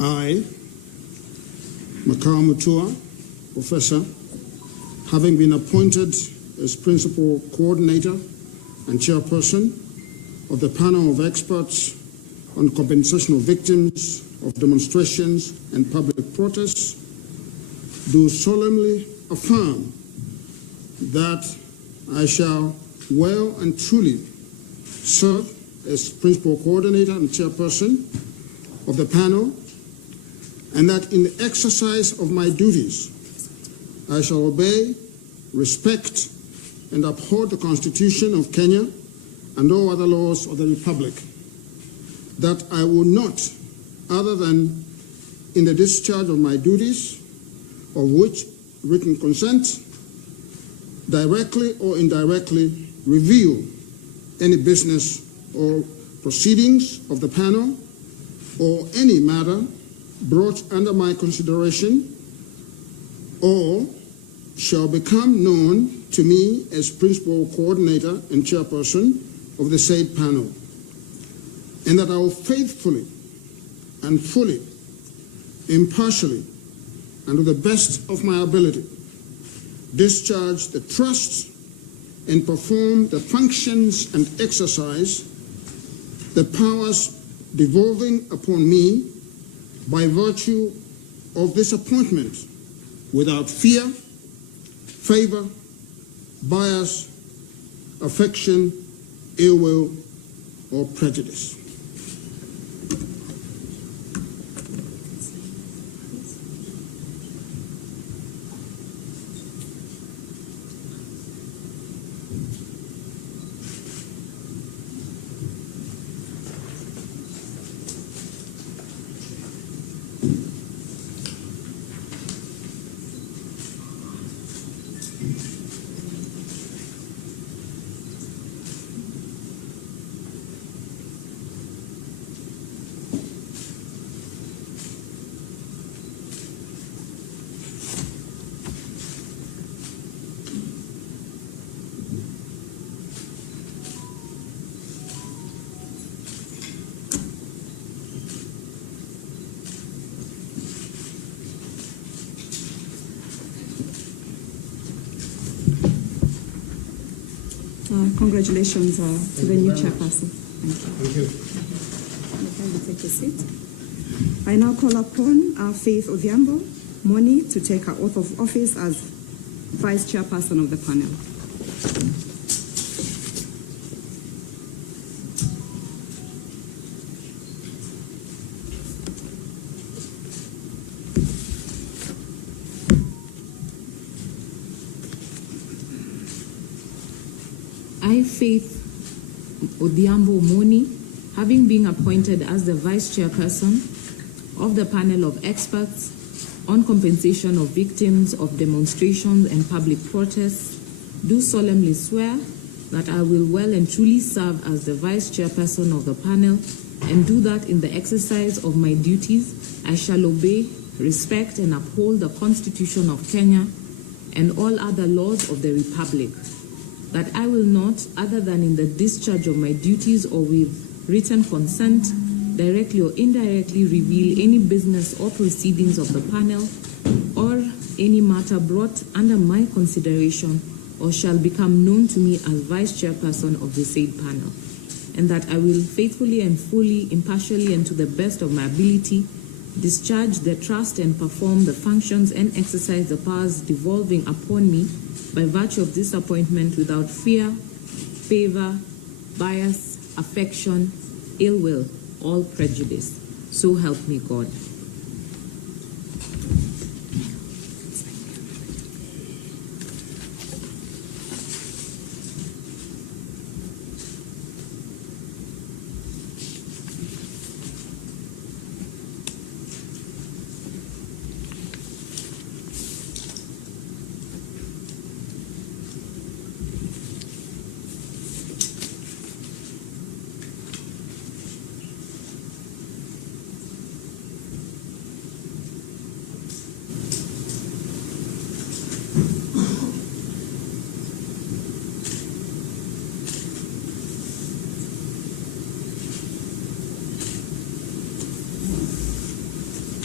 I, Makao Mutua, Professor, having been appointed as Principal Coordinator and Chairperson of the panel of experts on compensation of victims of demonstrations and public protests, do solemnly affirm that I shall well and truly serve as Principal Coordinator and Chairperson of the panel, and that in the exercise of my duties, I shall obey, respect, and uphold the Constitution of Kenya and all other laws of the Republic, that I will not, other than in the discharge of my duties, of which written consent, directly or indirectly reveal any business or proceedings of the panel or any matter brought under my consideration or shall become known to me as Principal Coordinator and Chairperson of the said panel, and that I will faithfully and fully, impartially, and to the best of my ability, discharge the trust and perform the functions and exercise the powers devolving upon me by virtue of this appointment without fear, favor, bias, affection, ill will, or prejudice. Congratulations to the new chairperson. Thank you. Kindly take a seat. I now call upon Faith Odhiambo Moni to take her oath of office as Vice Chairperson of the panel. I, Faith Odhiambo Moni, having been appointed as the Vice Chairperson of the panel of experts on compensation of victims of demonstrations and public protests, do solemnly swear that I will well and truly serve as the Vice Chairperson of the panel, and do that in the exercise of my duties I shall obey, respect, and uphold the Constitution of Kenya and all other laws of the Republic, that I will not, other than in the discharge of my duties or with written consent, directly or indirectly reveal any business or proceedings of the panel or any matter brought under my consideration or shall become known to me as Vice Chairperson of the said panel, and that I will faithfully and fully, impartially, and to the best of my ability discharge the trust and perform the functions and exercise the powers devolving upon me by virtue of this appointment without fear, favor, bias, affection, ill will, or prejudice. So help me God.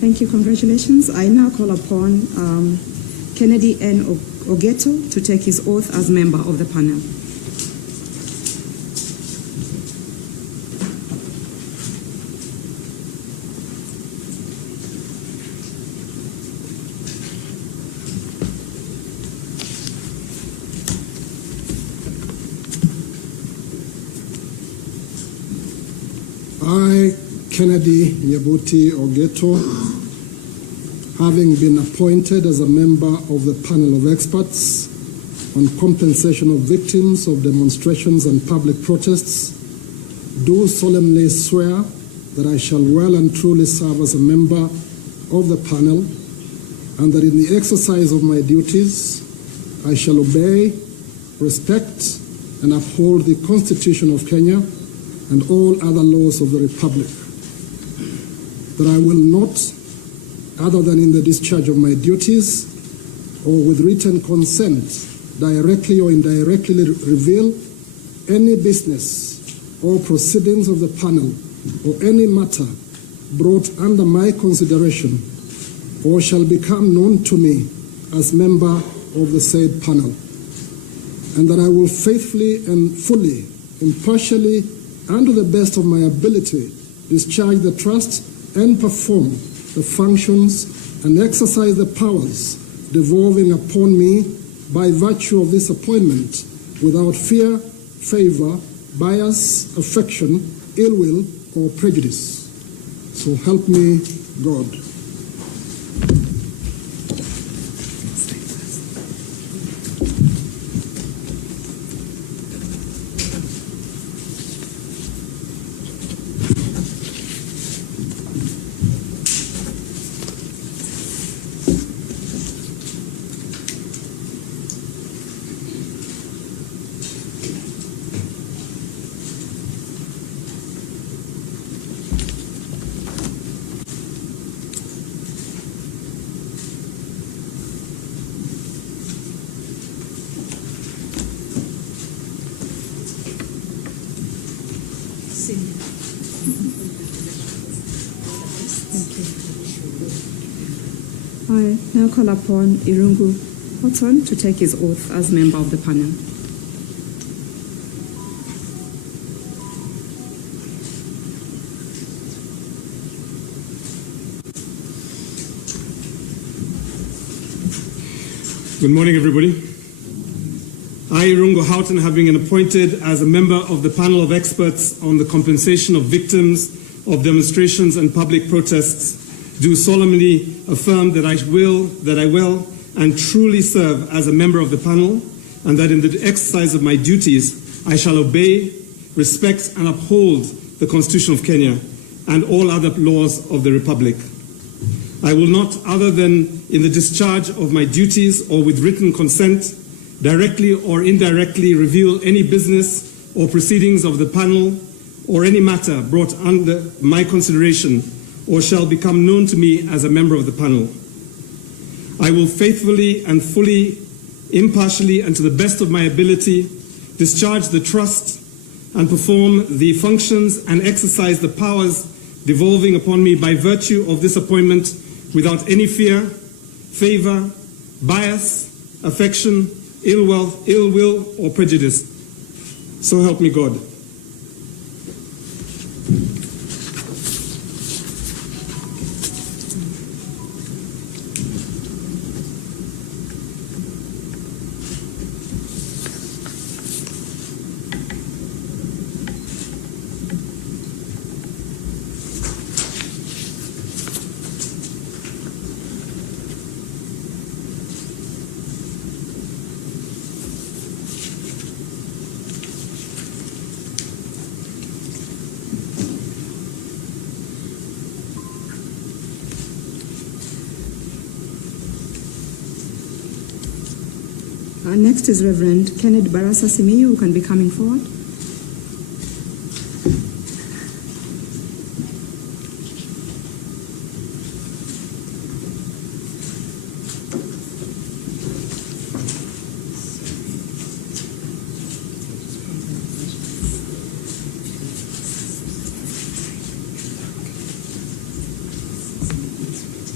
Thank you. Congratulations. I now call upon Kennedy N. Ogeto to take his oath as member of the panel. I, Kennedy Nyabuti Ogeto, having been appointed as a member of the panel of experts on compensation of victims of demonstrations and public protests, do solemnly swear that I shall well and truly serve as a member of the panel, and that in the exercise of my duties I shall obey, respect, and uphold the Constitution of Kenya and all other laws of the Republic. That I will not, other than in the discharge of my duties or with written consent, directly or indirectly reveal any business or proceedings of the panel or any matter brought under my consideration or shall become known to me as member of the said panel. And that I will faithfully and fully, impartially, and to the best of my ability, discharge the trust and perform the functions and exercise the powers devolving upon me by virtue of this appointment without fear, favor, bias, affection, ill will, or prejudice. So help me God. I now call upon Irungu Houghton to take his oath as member of the panel. Good morning, everybody. I, Irungu Houghton, having been appointed as a member of the panel of experts on the compensation of victims of demonstrations and public protests, do solemnly affirm that I will and truly serve as a member of the panel, and that in the exercise of my duties I shall obey, respect, and uphold the Constitution of Kenya and all other laws of the Republic. I will not, other than in the discharge of my duties or with written consent, directly or indirectly reveal any business or proceedings of the panel or any matter brought under my consideration or shall become known to me as a member of the panel. I will faithfully and fully, impartially, and to the best of my ability discharge the trust and perform the functions and exercise the powers devolving upon me by virtue of this appointment without any fear, favor, bias, affection, ill will, or prejudice. So help me God. Next is Reverend Kenneth Barasa Simiyu, who can be coming forward.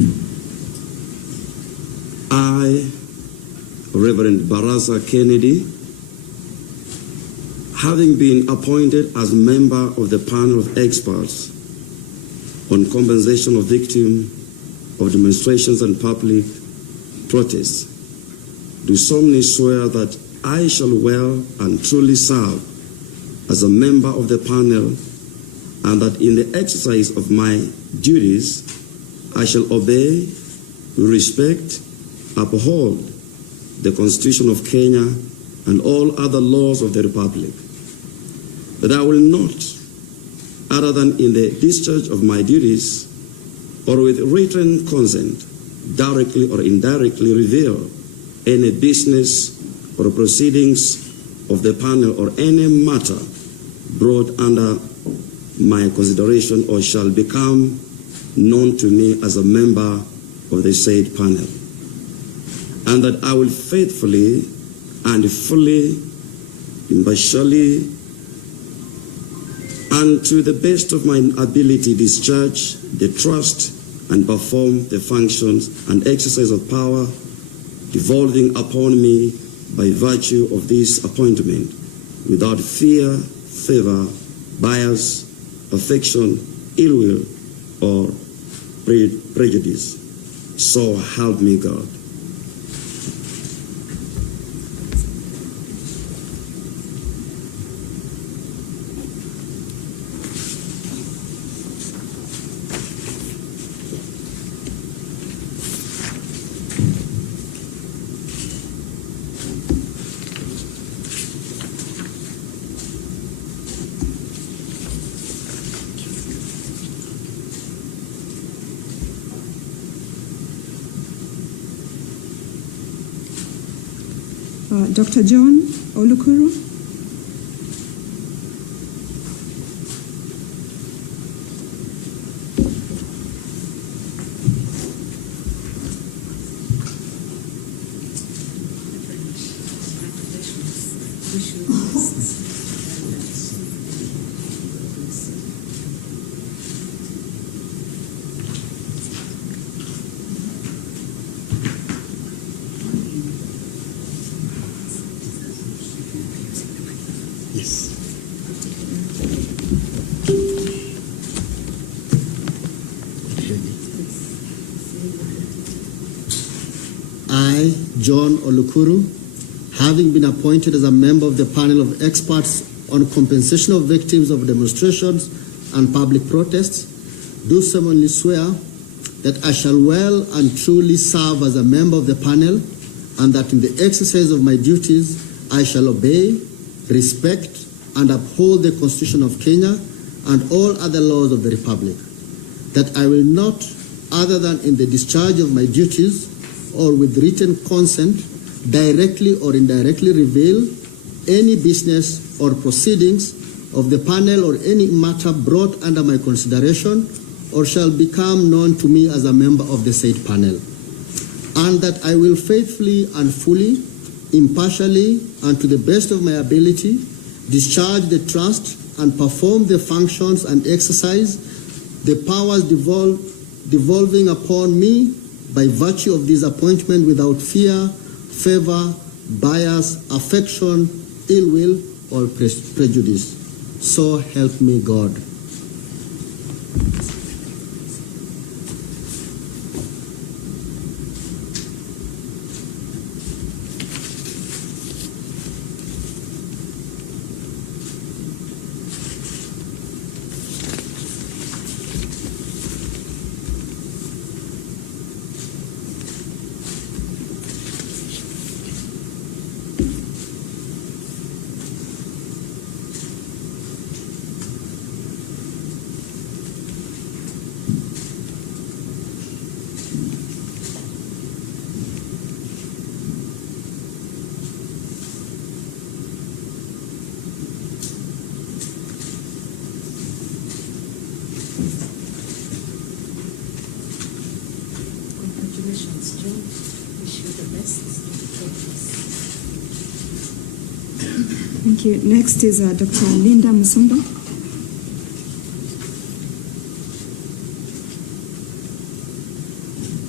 I, Reverend Barasa Kennedy, having been appointed as member of the panel of experts on compensation of victims of demonstrations and public protests, do solemnly swear that I shall well and truly serve as a member of the panel, and that in the exercise of my duties I shall obey, respect, uphold the Constitution of Kenya and all other laws of the Republic, that I will not, other than in the discharge of my duties or with written consent, directly or indirectly reveal any business or proceedings of the panel or any matter brought under my consideration or shall become known to me as a member of the said panel, and that I will faithfully and fully, impartially, and to the best of my ability discharge the trust and perform the functions and exercise of power devolving upon me by virtue of this appointment, without fear, favor, bias, affection, ill will, or prejudice. So help me God. Dr. John Olukuru. I, John Olukuru, having been appointed as a member of the panel of experts on compensation of victims of demonstrations and public protests, do solemnly swear that I shall well and truly serve as a member of the panel, and that in the exercise of my duties I shall obey, respect, and uphold the Constitution of Kenya and all other laws of the Republic, that I will not, other than in the discharge of my duties or with written consent, directly or indirectly reveal any business or proceedings of the panel or any matter brought under my consideration or shall become known to me as a member of the said panel, and that I will faithfully and fully, impartially, and to the best of my ability discharge the trust and perform the functions and exercise the powers devolving upon me by virtue of this appointment without fear, favor, bias, affection, ill will, or prejudice. So help me God. Congratulations, John. Wish you the best. Thank you. Next is Dr. Linda Musumba.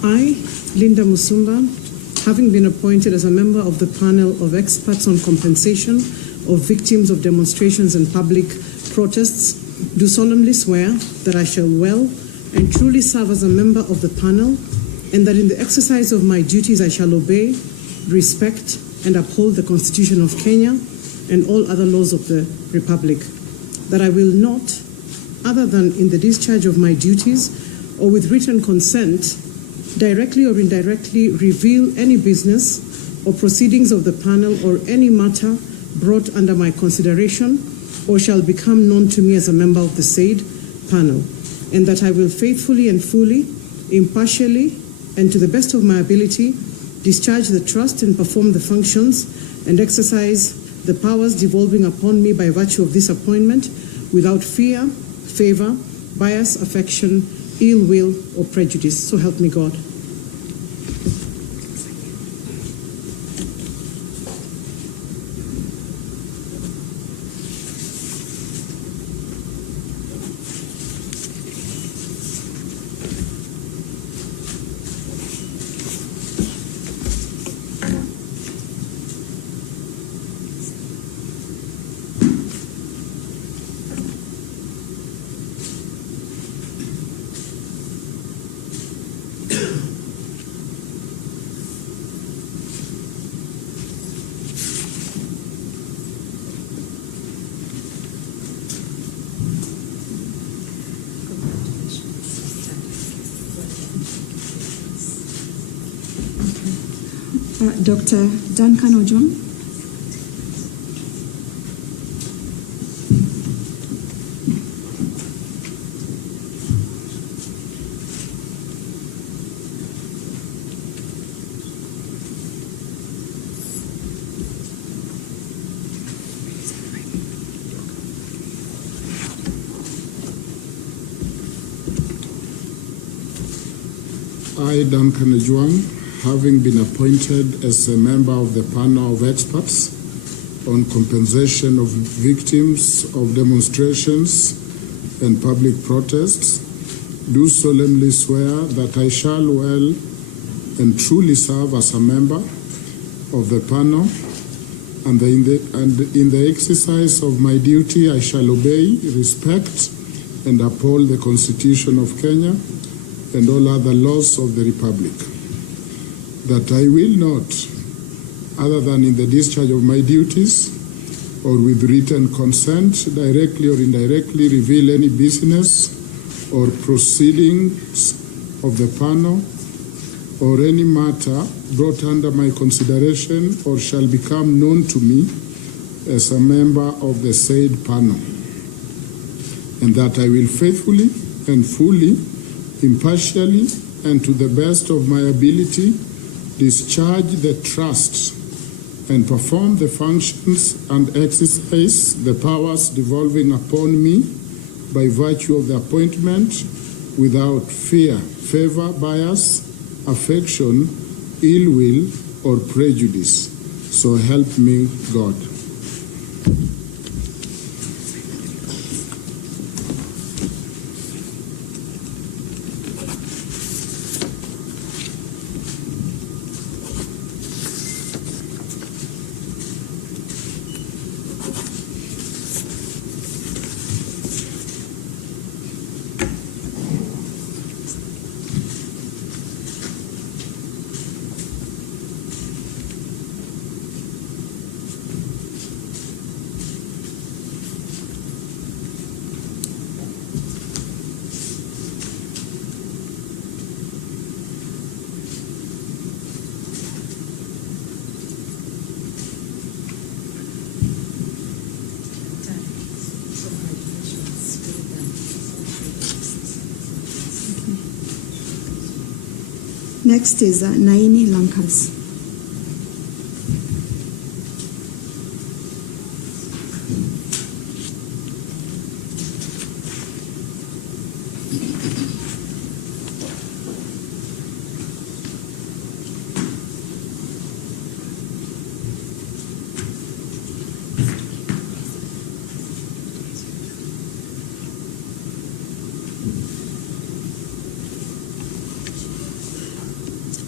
I, Linda Musumba, having been appointed as a member of the panel of experts on compensation of victims of demonstrations and public protests, do solemnly swear that I shall well and truly serve as a member of the panel, and that in the exercise of my duties I shall obey, respect, and uphold the Constitution of Kenya and all other laws of the Republic. That I will not, other than in the discharge of my duties or with written consent, directly or indirectly reveal any business or proceedings of the panel or any matter brought under my consideration or shall become known to me as a member of the said panel, and that I will faithfully and fully, impartially, and to the best of my ability discharge the trust and perform the functions and exercise the powers devolving upon me by virtue of this appointment without fear, favor, bias, affection, ill will, or prejudice. So help me God. Dr. Duncan Ojon. I, Duncan Ojon, having been appointed as a member of the panel of experts on compensation of victims of demonstrations and public protests, do solemnly swear that I shall well and truly serve as a member of the panel, and in the exercise of my duty I shall obey, respect, and uphold the Constitution of Kenya and all other laws of the Republic. That I will not, other than in the discharge of my duties or with written consent, directly or indirectly reveal any business or proceedings of the panel or any matter brought under my consideration or shall become known to me as a member of the said panel, and that I will faithfully and fully, impartially, and to the best of my ability discharge the trust and perform the functions and exercise the powers devolving upon me by virtue of the appointment without fear, favor, bias, affection, ill will, or prejudice. So help me God. Next is Naini Lankas.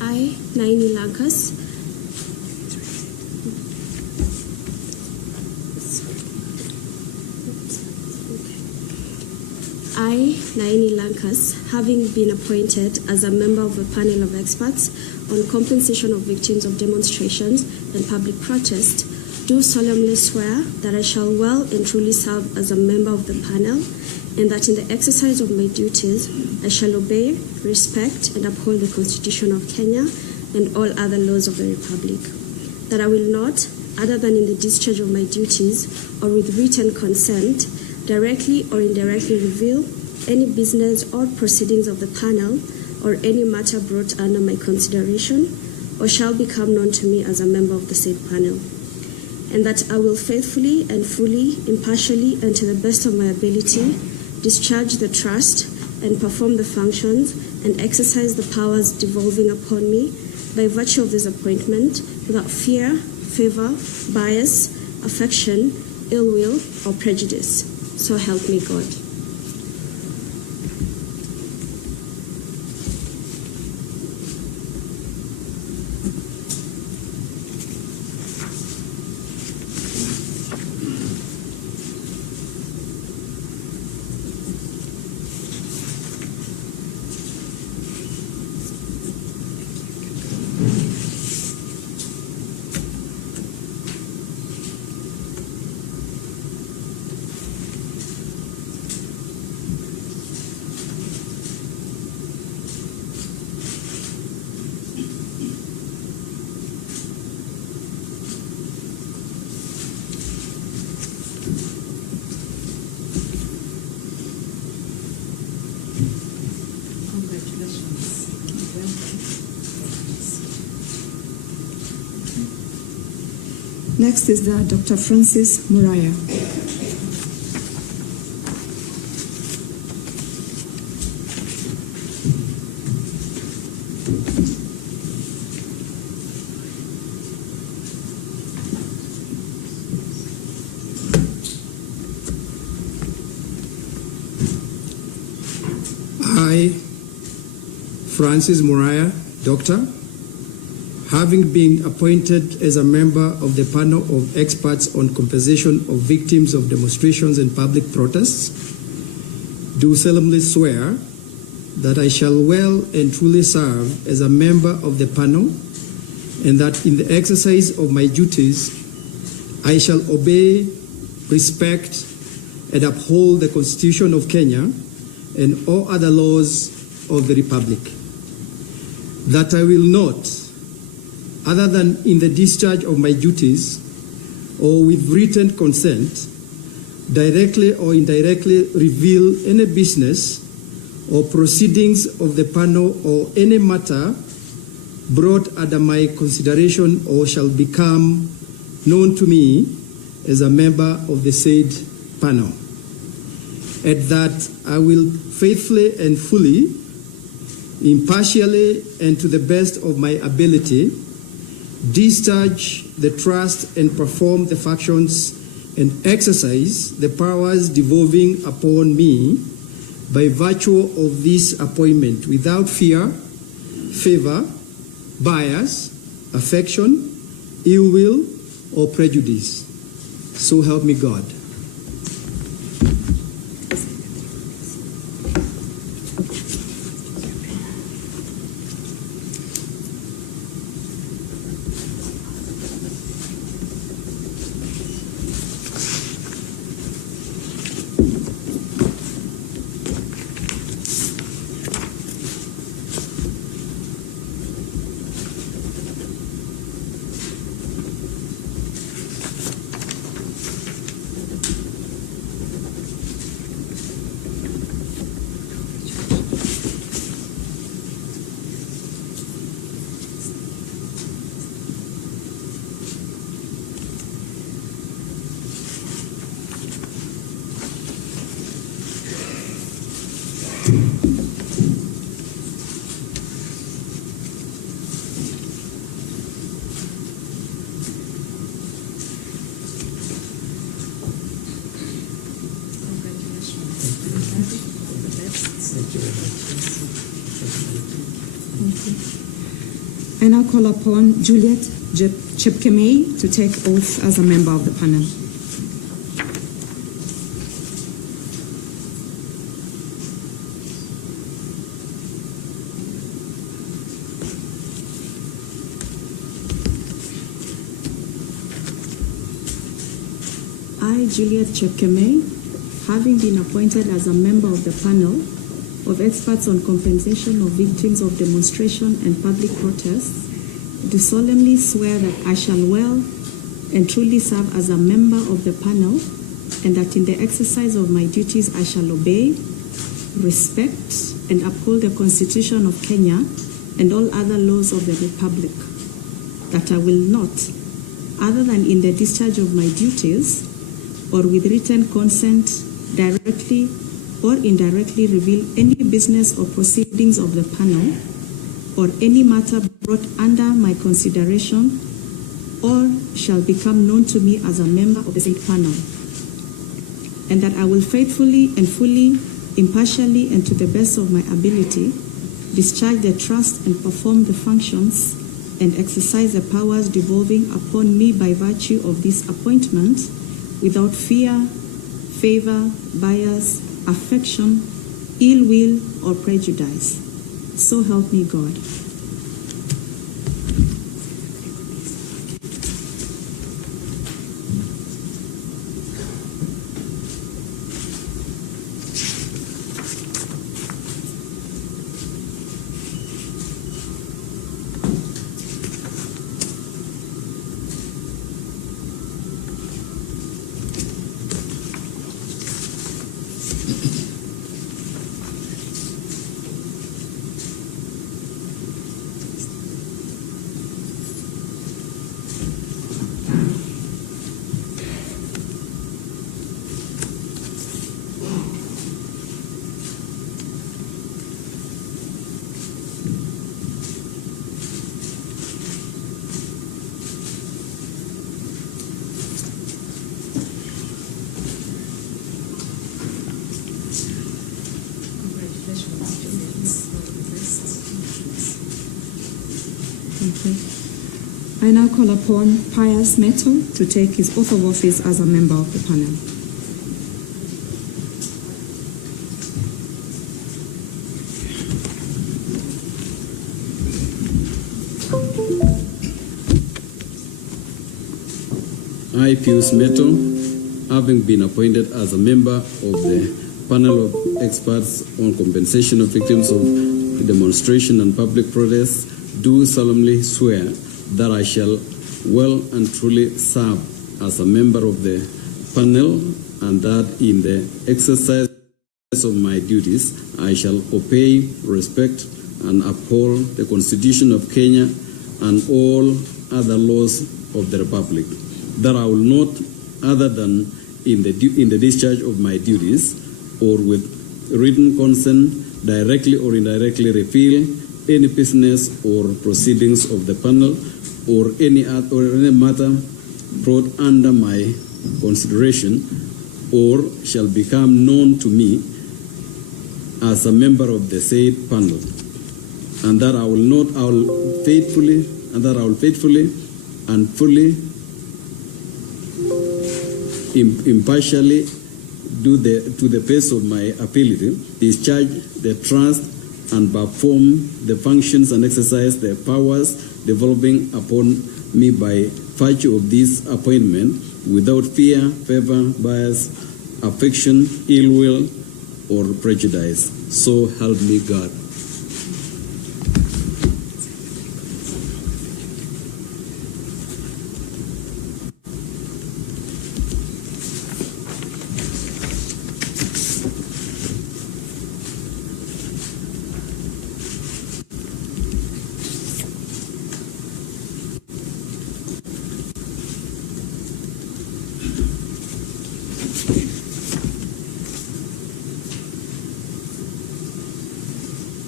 I, Naini Lankas, having been appointed as a member of a panel of experts on compensation of victims of demonstrations and public protest, do solemnly swear that I shall well and truly serve as a member of the panel, and that in the exercise of my duties I shall obey, respect, and uphold the Constitution of Kenya and all other laws of the Republic. That I will not, other than in the discharge of my duties or with written consent, directly or indirectly reveal any business or proceedings of the panel or any matter brought under my consideration or shall become known to me as a member of the said panel. And that I will faithfully and fully, impartially, and to the best of my ability discharge the trust and perform the functions and exercise the powers devolving upon me by virtue of this appointment without fear, favor, bias, affection, ill will, or prejudice. So help me God. Next is Dr. Francis Muraya. I, Francis Muraya, Doctor, having been appointed as a member of the panel of experts on compensation of victims of demonstrations and public protests, do solemnly swear that I shall well and truly serve as a member of the panel, and that in the exercise of my duties I shall obey, respect, and uphold the Constitution of Kenya and all other laws of the Republic. That I will not, other than in the discharge of my duties or with written consent, directly or indirectly reveal any business or proceedings of the panel or any matter brought under my consideration or shall become known to me as a member of the said panel. And that I will faithfully and fully, impartially, and to the best of my ability discharge the trust and perform the functions and exercise the powers devolving upon me by virtue of this appointment without fear, favor, bias, affection, ill will, or prejudice. So help me God. I now call upon Juliet Chepkemei to take oath as a member of the panel. I, Juliet Chepkemei, having been appointed as a member of the panel of experts on compensation of victims of demonstration and public protests, do solemnly swear that I shall well and truly serve as a member of the panel, and that in the exercise of my duties I shall obey, respect, and uphold the Constitution of Kenya and all other laws of the Republic, that I will not, other than in the discharge of my duties or with written consent, directly or indirectly reveal any business or proceedings of the panel or any matter brought under my consideration or shall become known to me as a member of the said panel, and that I will faithfully and fully, impartially, and to the best of my ability discharge the trust and perform the functions and exercise the powers devolving upon me by virtue of this appointment without fear, favor, bias, affection, ill will, or prejudice. So help me God. I now call upon Pius Meto to take his oath of office as a member of the panel. I, Pius Meto, having been appointed as a member of the panel of experts on compensation of victims of demonstration and public protests, do solemnly swear that I shall well and truly serve as a member of the panel, and that in the exercise of my duties I shall obey, respect, and uphold the Constitution of Kenya and all other laws of the Republic, that I will not, other than in the discharge of my duties or with written consent, directly or indirectly reveal any business or proceedings of the panel or any matter brought under my consideration or shall become known to me as a member of the said panel, and that I will faithfully and fully, impartially, to the best of my ability, discharge the trust and perform the functions and exercise the powers developing upon me by virtue of this appointment without fear, favor, bias, affection, ill will, or prejudice. So help me God.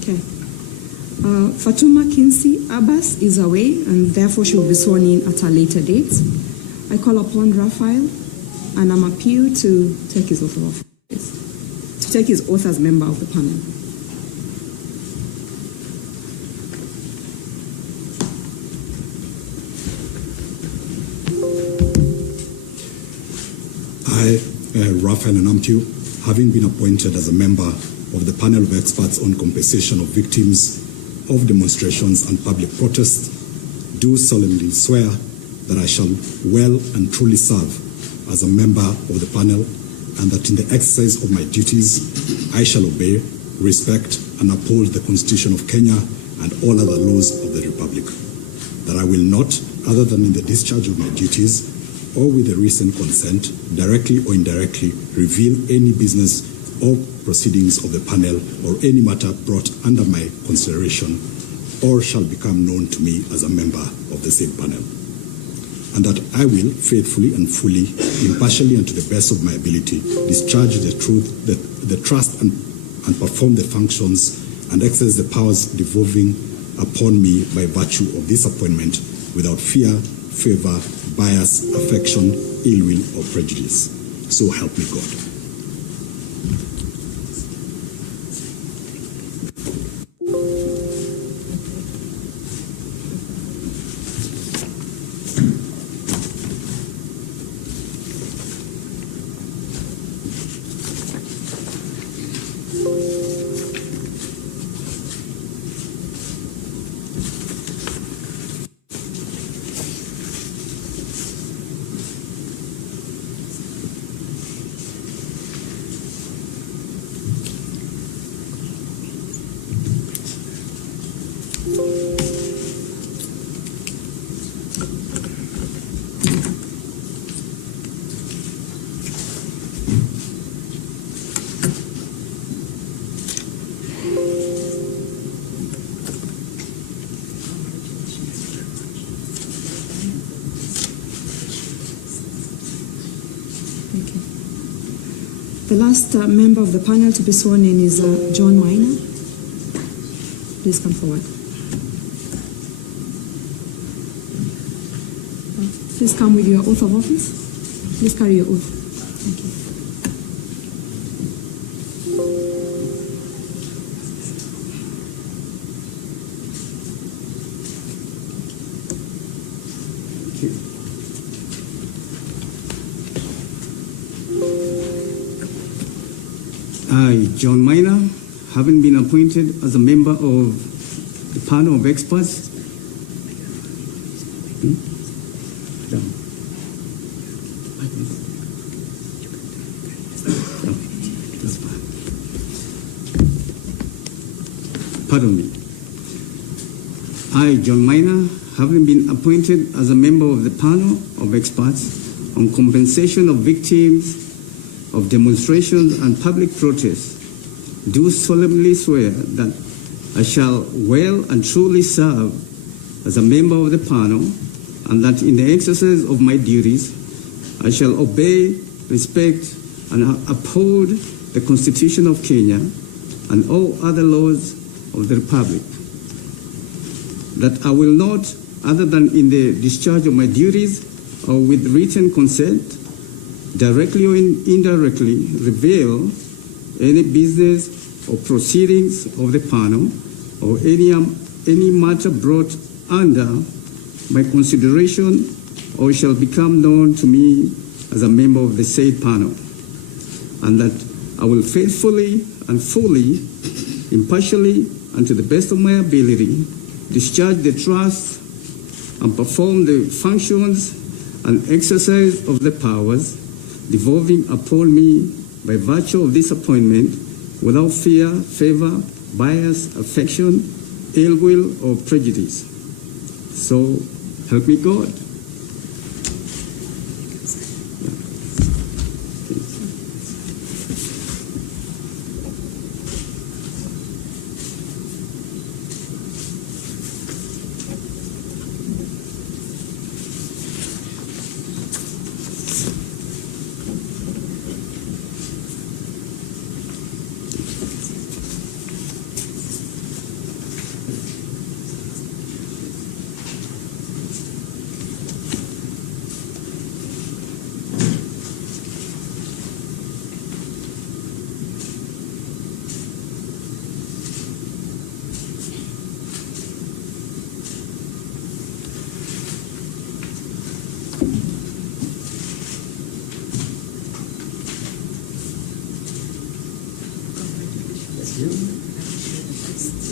Okay. Fatuma Kinsey Abbas is away and therefore she will be sworn in at a later date. I call upon Raphael and I'm appealed to take his oath of office, to take his oath as member of the panel. I, Raphael Anamtiu, having been appointed as a member of the panel of experts on compensation of victims of demonstrations and public protests, do solemnly swear that I shall well and truly serve as a member of the panel, and that in the exercise of my duties I shall obey, respect and uphold the Constitution of Kenya and all other laws of the Republic. That I will not, other than in the discharge of my duties or with the recent consent, directly or indirectly reveal any business or proceedings of the panel or any matter brought under my consideration or shall become known to me as a member of the same panel. And that I will faithfully and fully, impartially and to the best of my ability, discharge the trust and perform the functions and exercise the powers devolving upon me by virtue of this appointment without fear, favor, bias, affection, ill will or prejudice. So help me God. The last member of the panel to be sworn in is John Maina. Please come forward. Please come with your oath of office. Please carry your oath. Thank you. I, John Maina, having been appointed as a member of the panel of experts Pardon me. I, John Maina, having been appointed as a member of the panel of experts on compensation of victims of demonstrations and public protests, do solemnly swear that I shall well and truly serve as a member of the panel, and that in the exercise of my duties I shall obey, respect, and uphold the Constitution of Kenya and all other laws of the Republic. That I will not, other than in the discharge of my duties or with written consent, directly or indirectly reveal any business or proceedings of the panel or any matter brought under my consideration or shall become known to me as a member of the said panel, and that I will faithfully and fully, impartially, and to the best of my ability, discharge the trust and perform the functions and exercise of the powers devolving upon me by virtue of this appointment without fear, favor, bias, affection, ill will, or prejudice. So help me God.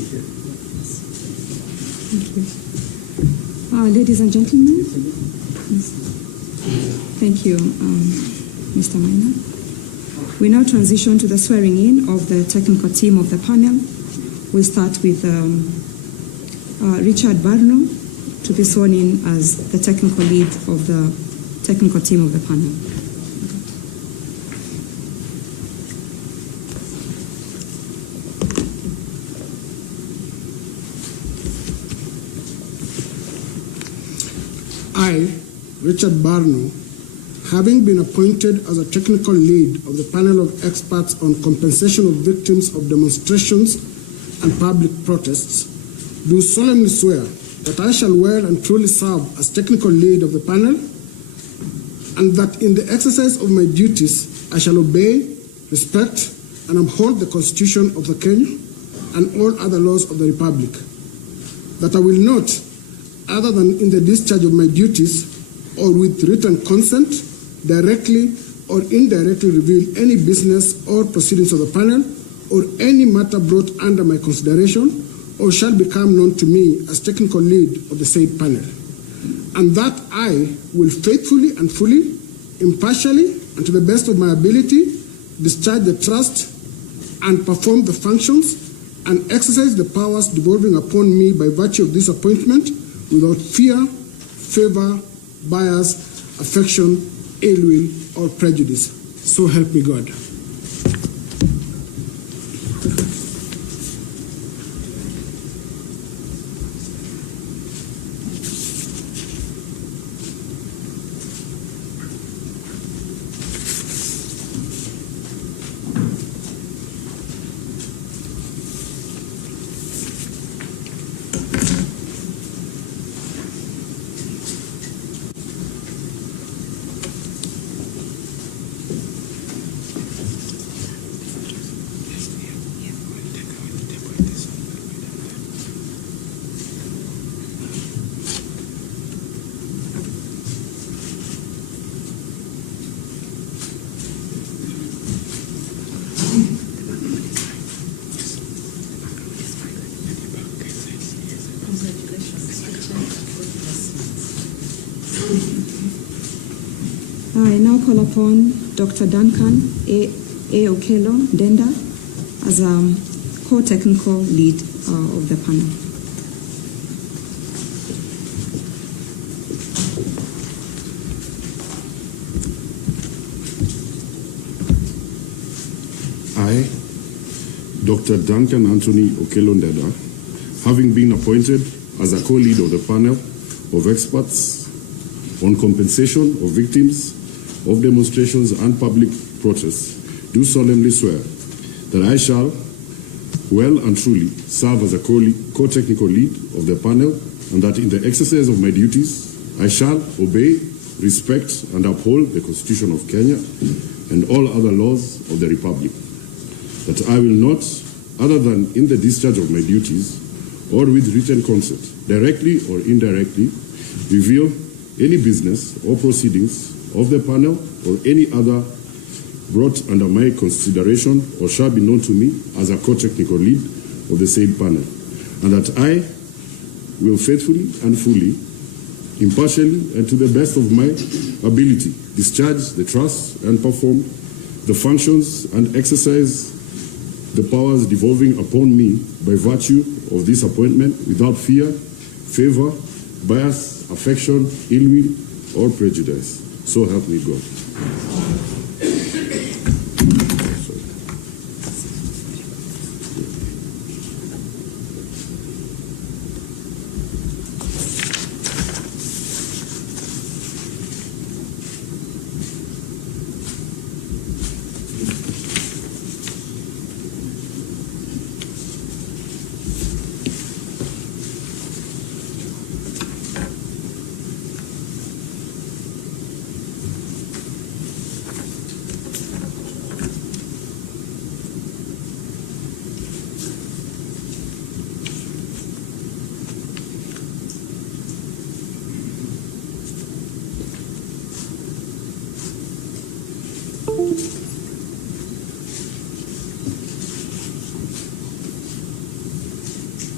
Thank you. Ladies and gentlemen, thank you, Mr. Maina. We now transition to the swearing in of the technical team of the panel. We'll start with Richard Barno to be sworn in as the technical lead of the technical team of the panel. I, Richard Barno, having been appointed as a technical lead of the panel of experts on compensation of victims of demonstrations and public protests, do solemnly swear that I shall well and truly serve as technical lead of the panel, and that in the exercise of my duties I shall obey, respect, and uphold the Constitution of the Kenya and all other laws of the Republic. That I will not, other than in the discharge of my duties or with written consent, directly or indirectly reveal any business or proceedings of the panel or any matter brought under my consideration or shall become known to me as technical lead of the said panel. And that I will faithfully and fully, impartially, and to the best of my ability, discharge the trust and perform the functions and exercise the powers devolving upon me by virtue of this appointment without fear, favor, bias, affection, ill will, or prejudice. So help me God. I now call upon Dr. Duncan A. Okello Denda as a co-technical lead of the panel. I, Dr. Duncan Anthony Okello Denda, having been appointed as a co-lead of the panel of experts on compensation of victims of demonstrations and public protests, do solemnly swear that I shall well and truly serve as a co-technical lead of the panel, and that in the exercise of my duties I shall obey, respect, and uphold the Constitution of Kenya and all other laws of the Republic. That I will not, other than in the discharge of my duties or with written consent, directly or indirectly, reveal any business or proceedings of the panel or any other brought under my consideration or shall be known to me as a co-technical lead of the said panel, and that I will faithfully and fully, impartially, and to the best of my ability discharge the trust and perform the functions and exercise the powers devolving upon me by virtue of this appointment without fear, favor, bias, affection, ill will, or prejudice. So help me God.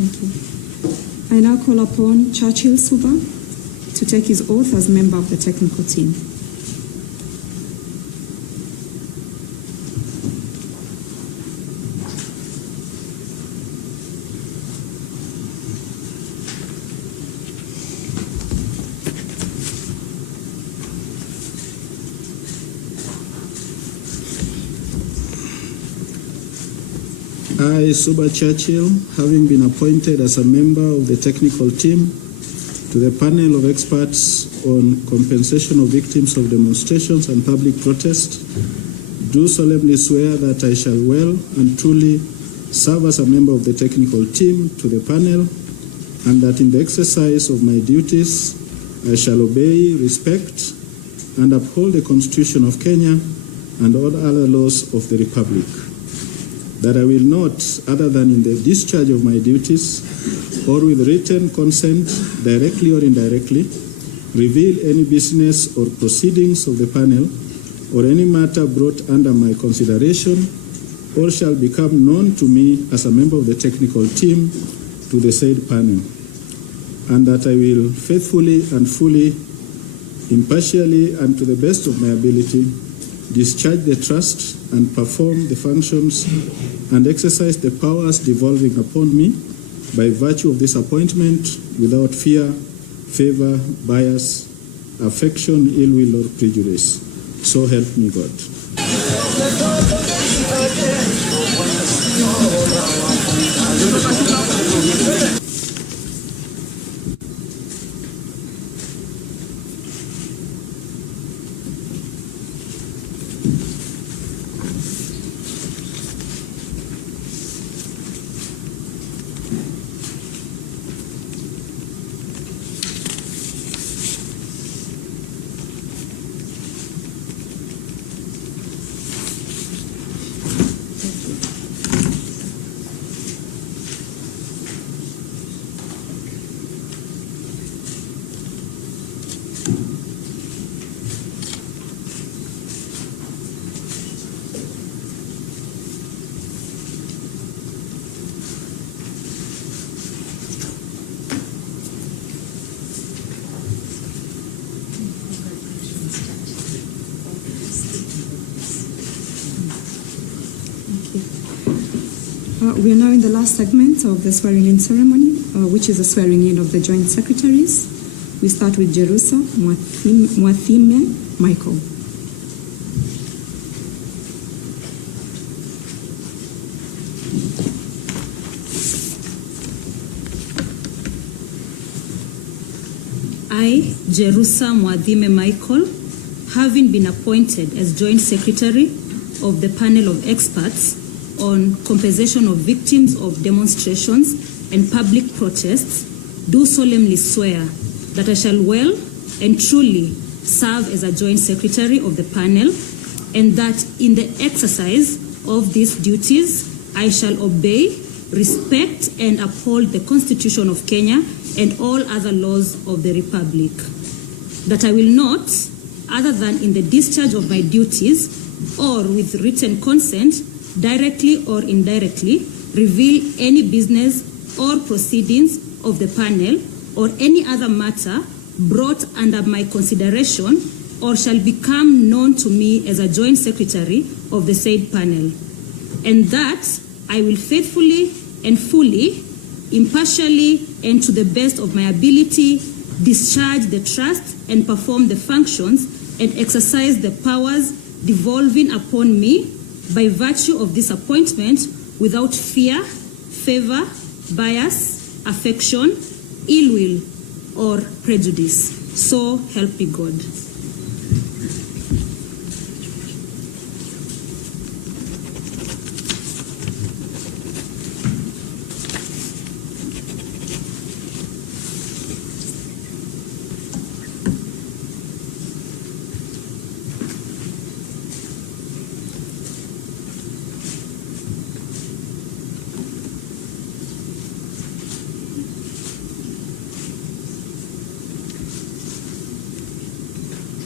Thank you. I now call upon Churchill Suba to take his oath as member of the technical team. I, Suba Churchill, having been appointed as a member of the technical team to the panel of experts on compensation of victims of demonstrations and public protest, do solemnly swear that I shall well and truly serve as a member of the technical team to the panel, and that in the exercise of my duties I shall obey, respect, and uphold the Constitution of Kenya and all other laws of the Republic. That I will not, other than in the discharge of my duties or with written consent, directly or indirectly, reveal any business or proceedings of the panel or any matter brought under my consideration or shall become known to me as a member of the technical team to the said panel. And that I will faithfully and fully, impartially, and to the best of my ability, discharge the trust and perform the functions and exercise the powers devolving upon me by virtue of this appointment without fear, favor, bias, affection, ill will, or prejudice. So help me God. We are now in the last segment of the swearing-in ceremony, which is the swearing-in of the joint secretaries. We start with Jerusa Mwathime Michael. I, Jerusa Mwathime Michael, having been appointed as Joint Secretary of the panel of experts on compensation of victims of demonstrations and public protests, do solemnly swear that I shall well and truly serve as a Joint Secretary of the panel, and that in the exercise of these duties I shall obey, respect, and uphold the Constitution of Kenya and all other laws of the Republic. That I will not, other than in the discharge of my duties or with written consent, directly or indirectly, reveal any business or proceedings of the panel or any other matter brought under my consideration or shall become known to me as a Joint Secretary of the said panel. And that I will faithfully and fully, impartially, and to the best of my ability, discharge the trust and perform the functions and exercise the powers devolving upon me by virtue of this appointment without fear, favor, bias, affection, ill will, or prejudice. So help me God.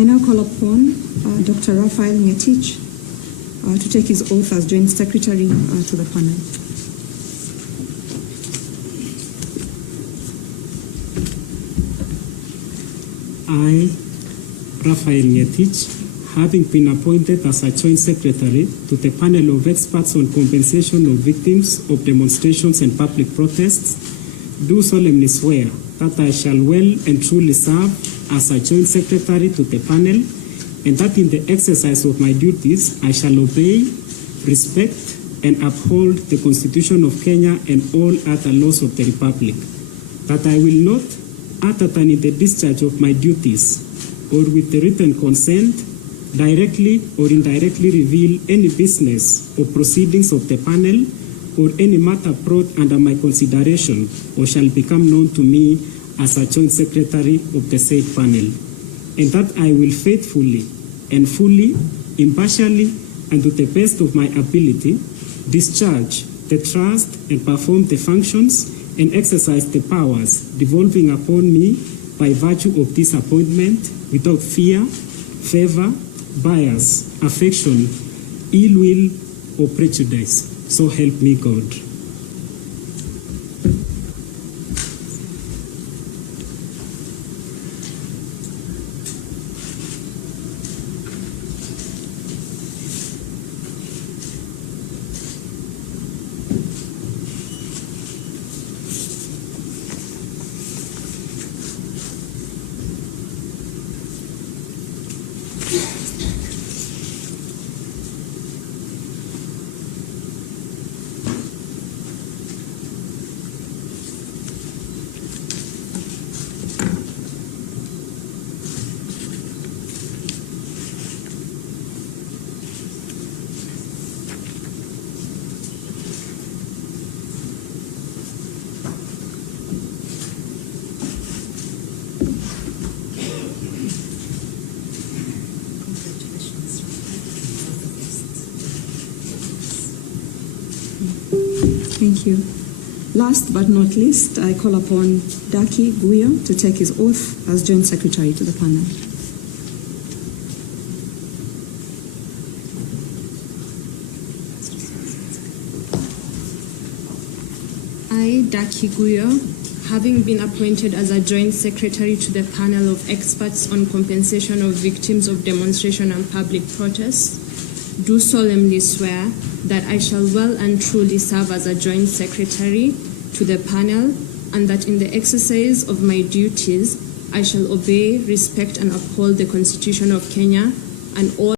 I now call upon Dr. Raphael Ngetich to take his oath as Joint Secretary to the panel. I, Raphael Ngetich, having been appointed as a Joint Secretary to the panel of experts on compensation of victims of demonstrations and public protests, do solemnly swear that I shall well and truly serve as a Joint Secretary to the panel, and that in the exercise of my duties I shall obey, respect, and uphold the Constitution of Kenya and all other laws of the Republic, that I will not, other than in the discharge of my duties or with the written consent, directly or indirectly reveal any business or proceedings of the panel or any matter brought under my consideration or shall become known to me as a Joint Secretary of the said panel, and that I will faithfully and fully, impartially, and to the best of my ability discharge the trust and perform the functions and exercise the powers devolving upon me by virtue of this appointment without fear, favor, bias, affection, ill will, or prejudice. So help me God. Thank you. Last but not least, I call upon Daki Guyo to take his oath as Joint Secretary to the panel. I, Daki Guyo, having been appointed as a Joint Secretary to the panel of experts on compensation of victims of demonstration and public protests, do solemnly swear that I shall well and truly serve as a Joint Secretary to the panel, and that in the exercise of my duties I shall obey, respect, and uphold the Constitution of Kenya and all